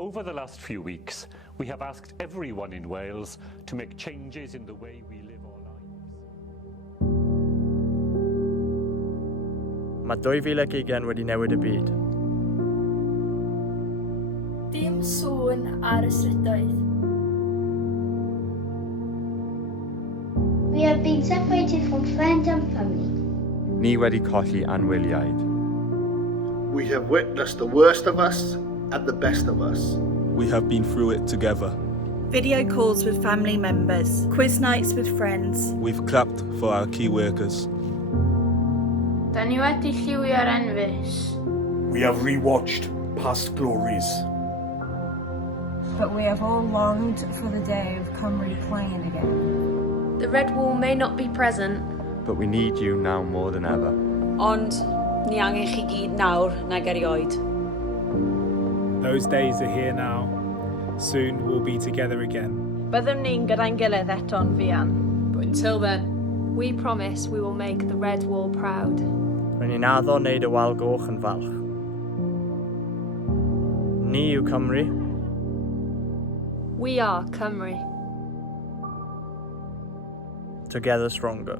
Over the last few weeks, we have asked everyone in Wales to make changes in the way we live our lives. Mae 2020 wedi newid y byd. Dim sŵn ar y strydoedd. We have been separated from friends and family. Ni wedi colli anwyliaid. We have witnessed the worst of us and the best of us. We have been through it together. Video calls with family members, quiz nights with friends. We've clapped for our key workers. Da ni wedi lliwio'r enfys. We have rewatched past glories. But we have all longed for the day of Cymru playing again. The red wall may not be present, But we need you now more than ever. Ond ni angen chi gyd nawr nag erioed. Those days are here now. Soon we'll be together again. Byddwn ni'n gyda'n gilydd eto'n fuan. But until then, we promise we will make the red wall proud. Rwy'n ni'n addo wneud y wal goch yn falch. Ni yw Cymru. We are Cymru. Together stronger.